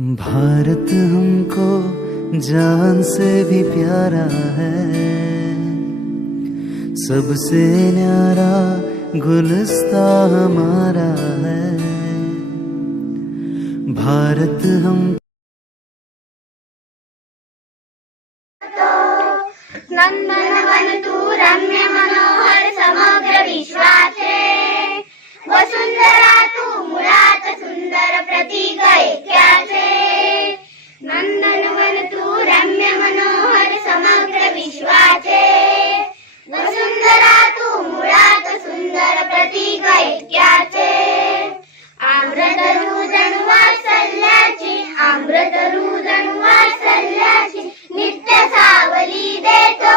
भारत हमको जान से भी प्यारा है। सबसे न्यारा गुलस्ता हमारा है। भारत हम नंदनवन आम्रतरू जणू वात्सल्याची आम्रतरू जणू वात्सल्याची नित्य सावली देतो.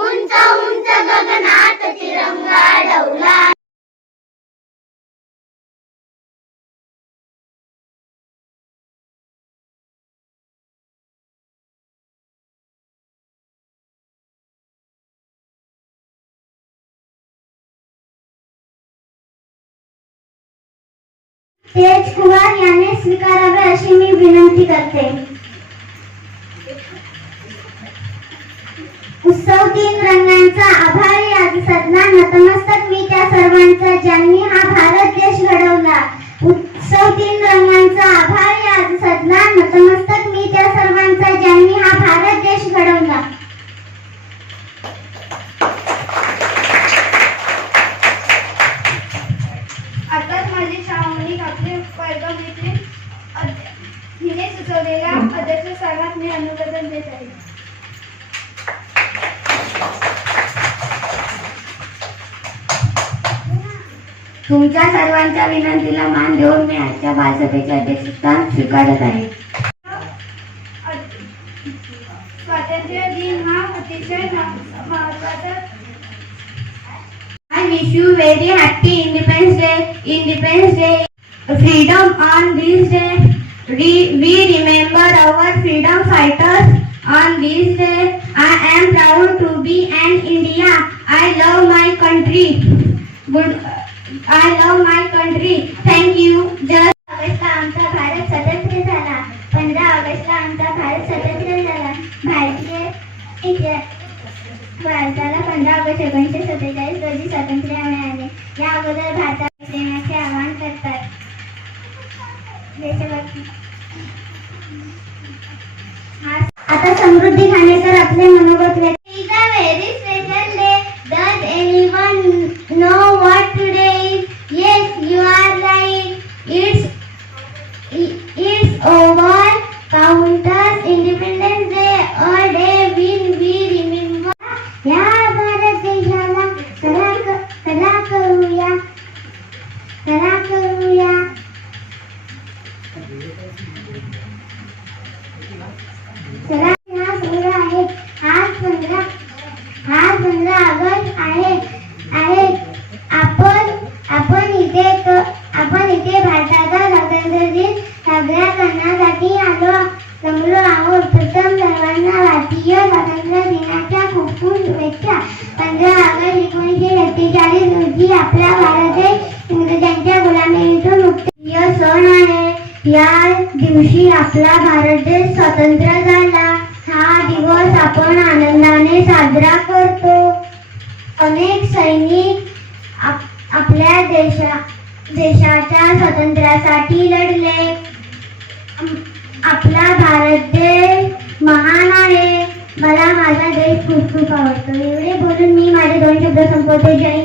उंच उंच गगनात तिरंगा डवला तेज कुमार याने स्वीकारावे अशी मी विनंती करते. उत्सव तीन रंगांचा आभारी आज सदना नतमस्तक मी त्या सर्वांचा ज्यांनी मी अनुमोदन देत आहे तुमच्या सर्वांच्या विनंतीला मान देऊन मी आजच्या बालसभेचे अध्यक्षस्थान स्वीकारत आहे स्वातंत्र्य दिन हा अतिशय मह- महत्त्वाचा I wish you very happy Independence Day. Independence Day. Freedom on this day. We, we remember our freedom fighters on this day. I am proud to be an India. I love my country. Good. I love my country. Thank you. Just ऑगस्टला आमचा भारत स्वतंत्र झाला पंधरा ऑगस्टला आमचा भारत स्वतंत्र झाला भारतीय इतिहास भारताला पंधरा ऑगस्ट एकोणीसशे सत्तेचाळीस रोजी स्वातंत्र्य मिळाले या अगोदर भारतात समृद्धी खानेकर आपले मनोगत व्यक्त गुलामीतून मुक्त सण आहे. या दिवशी आपला भारत देश स्वतंत्र झाला. हा दिवस आपण आनंदाने साजरा करतो. अनेक सैनिक आप- आपल्या देशा देशाच्या स्वातंत्र्यासाठी लढले. आपला भारत देश महान आहे. मला माझा देश खूप खूप आवडतो. एवढे बोलून मी माझे दोन शब्द संपवते. जय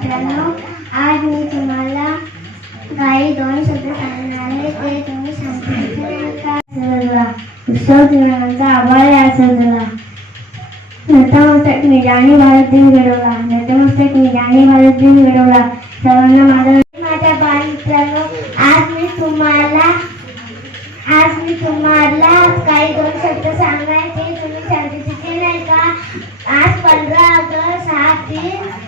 मित्रांनो आज मी तुम्हाला काही दोन शब्द सांगणार आहे ते तुम्ही आभार नतमस्तक निजाने भारत दिन घडवला. नतमस्तक निजाने भारत दिन घडवला. सर्वांना माझा माझ्या बालमित्रांनो आज मी तुम्हाला आज मी तुम्हाला काही दोन शब्द सांगायचे तुम्ही सांगितले नाही का? आज पंधरा ऑगस्ट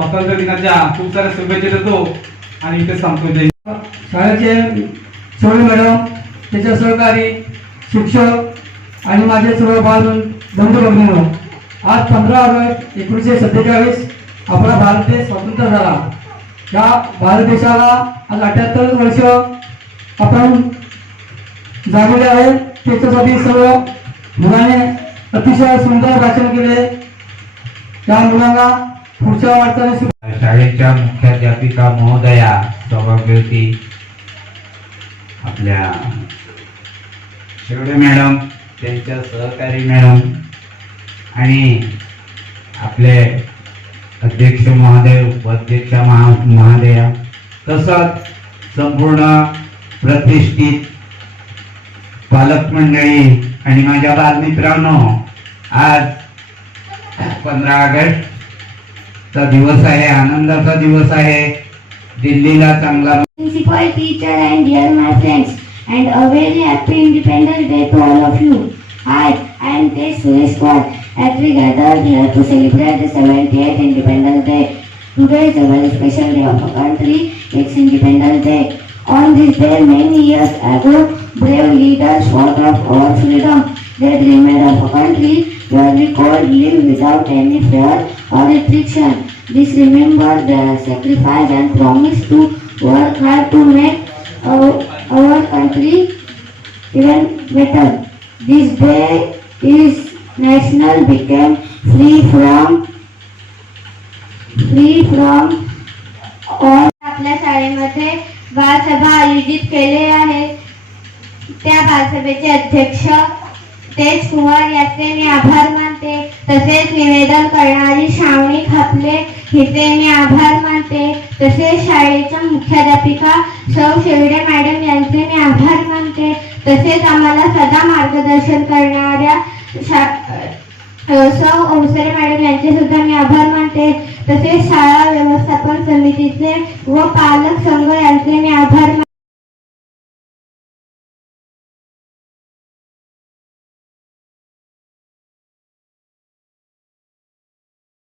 स्वातंत्र्य दिनाच्या खूप साऱ्या शुभेच्छा देतो आणि इथे सांगतो जय शाळेचे सोळी मॅडम त्याच्या सहकारी शिक्षक आणि माझे सर्व बाल बंधू आज पंधरा ऑगस्ट एकोणीसशे सत्तेचाळीस आपला भारत देश स्वतंत्र झाला. या भारत देशाला आज अठ्याहत्तर वर्ष आपण जागले आहे. त्याच्यासाठी सर्व मुलाने अतिशय सुंदर भाषण केले. त्या मुलांना पुढच्या वाटचाली शाळेच्या मुख्याध्यापिका महोदया सभागृती आपल्या शेवडे मॅडम त्यांच्या सहकारी मॅडम आणि आपले अध्यक्ष महोदय उपाध्यक्ष महा महोदया तसंच संपूर्ण प्रतिष्ठित पालक मंडळी आणि माझ्या बालमित्रांनो आज पंधरा ऑगस्ट चा दिवस आहे आनंदाचा दिवस आहे दिल्लीला चांगला principal, teacher, and dear my friends, and a very happy Independence Day to all of you. I, I am Tej Suresh Kumar, as we gathered here to celebrate the 78th Independence Day. Today is a very special day of our country, its Independence Day. On this day, many years ago, brave leaders fought of our freedom. They dreamed of a country where we could live without any fear or restriction. This remember their sacrifice and promise to work hard to make our, our country even better. This day is national became free from free from all आपल्या शाळेमध्ये बालसभा आयोजित केले आहे त्या बालसभेचे अध्यक्ष तेज कुमार यांचे मी आभार मानते तसेच निवेदन करणारी श्रावणी खापले हिचे मी आभार मानते. तसेच शाळेच्या मुख्याध्यापिका सौ शेवडे मॅडम यांचे मी आभार मानते. तसेच आम्हाला सदा मार्गदर्शन करणाऱ्या शा सौ अवसरे मॅडम यांचे सुद्धा मी आभार मानते. तसेच शाळा व्यवस्थापन समितीचे व पालक संघ यांचे मी आभार मान-